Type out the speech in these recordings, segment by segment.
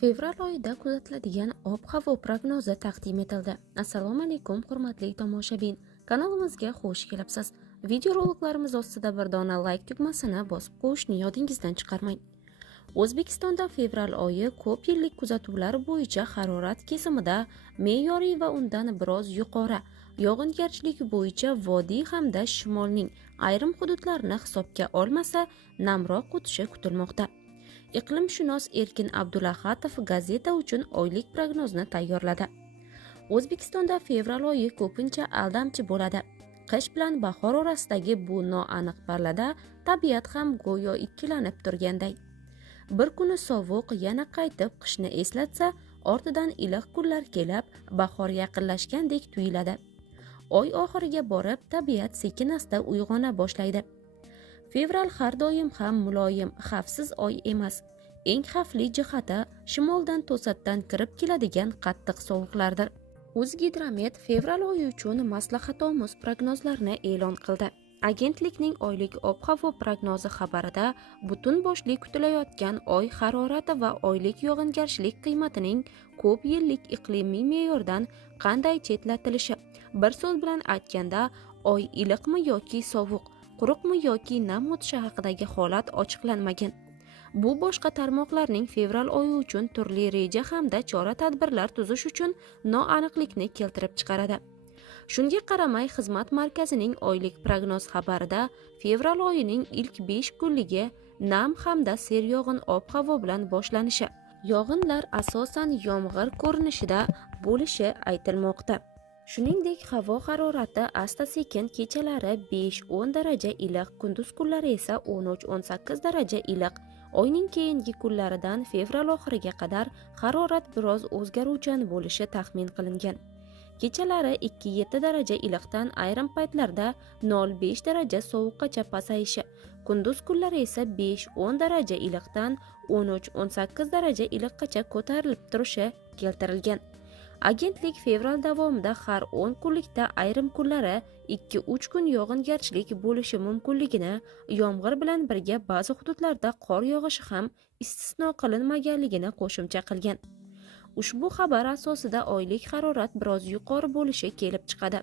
Fevral oyida kuzatiladigan ob-havo prognozi taqdim etildi. Assalomu alaykum hurmatli tomoshabin. Kanalimizga xush kelibsiz. Videoroliklarimiz ostida bir dona like tugmasini bosib qo'yishni yodingizdan chiqarmang. O'zbekistonda fevral oyi ko'p yillik kuzatuvlar bo'yicha harorat kesimida me'yoriy va undan biroz yuqori, yog'ingarchilik bo'yicha vodiy hamda shimolning ayrim hududlarini hisobga olmasa namroq o'tishi kutilmoqda. Iqlimshunos Erkin Abdulahadov gazeta uchun oylik prognozni tayyorladi. O'zbekistonda fevral oyi ko'pincha aldamchi bo'ladi. Qish bilan bahor orasidagi bu noaniq pallada tabiat ham go'yo ikkilanib turganday. Bir kuni sovuq yana qaytib qishni eslatsa, ortidan iliq kunlar kelib, bahor yaqinlashgandek tuyuladi. Oy oxiriga borib tabiat sekin-asta uyg'ona boshlaydi. Fevral har doim ham muloyim, xavfsiz oy emas. Eng xavfli jihati shimoldan to'satdan kirib keladigan qattiq sovuqlardir. O'zgidromet fevral oyi uchun maslahatomuz prognozlarni e'lon qildi. Agentlikning oylik ob-havo prognozi xabarida butun boshli kutilayotgan oy harorati va oylik yog'ingarchilik qiymatining ko'p yillik iqlimiy me'yordan qanday chetlatilishi, bir so'z bilan aytganda, oy iliqmi yoki sovuq, quruqmi yoki nam o'tishi haqidagi holat ochiqlanmagan. Bu boshqa tarmoqlarning fevral oyi uchun turli reja hamda chora-tadbirlar tuzish uchun noaniqlikni keltirib chiqaradi. Shunga qaramay, xizmat markazining oylik prognoz xabarida fevral oyining ilk 5 kunligi nam hamda seryog'in ob-havo bilan boshlanishi, yog'inlar asosan yomg'ir ko'rinishida bo'lishi aytilmoqda. Shuningdek, havo harorati asta-sekin kechalari 5-10 daraja iliq, kunduz kunlari esa 13-18 daraja iliq. Oyning keyingi kunlaridan fevral oxiriga qadar harorat biroz o'zgaruvchan bo'lishi taxmin qilingan. Kechalari 2-7 daraja iliqdan ayrim paytlarda 0-5 daraja sovuqqacha pasayishi, kunduz kunlari esa 5-10 daraja iliqdan 13-18 daraja iliqqacha ko'tarilib turishi keltirilgan. Agentlik fevral davomida har 10 kunlikda ayrim kunlari 2-3 kun yog'ingarchilik bo'lishi mumkinligini, yomg'ir bilan birga ba'zi hududlarda qor yog'ishi ham istisno qilinmaganligini qo'shimcha qilgan. Ushbu xabar asosida oylik harorat biroz yuqori bo'lishi kelib chiqadi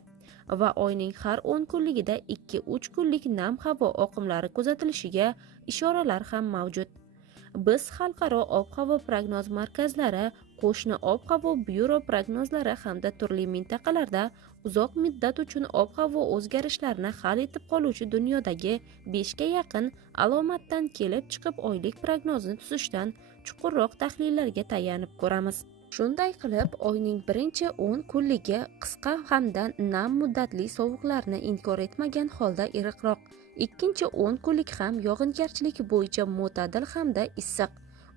va oyning har 10 kunligida 2-3 kunlik nam havo oqimlari kuzatilishiga ishoralar ham mavjud. Biz xalqaro ob-havo prognoz markazlari, qo'shni ob-havo byuro prognozlari hamda turli mintaqalarda uzoq muddat uchun ob-havo o'zgarishlarini hal etib qoluvchi dunyodagi 5 ga yaqin alomatdan kelib chiqib oylik prognozni tuzishdan chuqurroq tahlillarga tayanib ko'ramiz. Shunday qilib, oyning birinchi 10 kunligi qisqa hamda nam muddatli sovuqlarni inkor etmagan holda iliqroq, ikkinchi 10 kunlik ham yog'ingarchilik bo'yicha mo'tadil hamda issiq,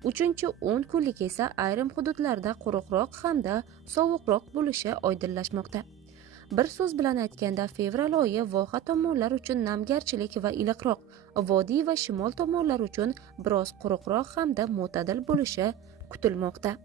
uchinchi 10 kunlik esa ayrim hududlarda quruqroq hamda sovuqroq bo'lishi oydinlashmoqda. Bir so'z bilan aytganda, fevral oyi voha tomonlar uchun namgarchilik va iliqroq, vodiy va shimol tomonlar uchun biroz quruqroq hamda mo'tadil bo'lishi kutilmoqda.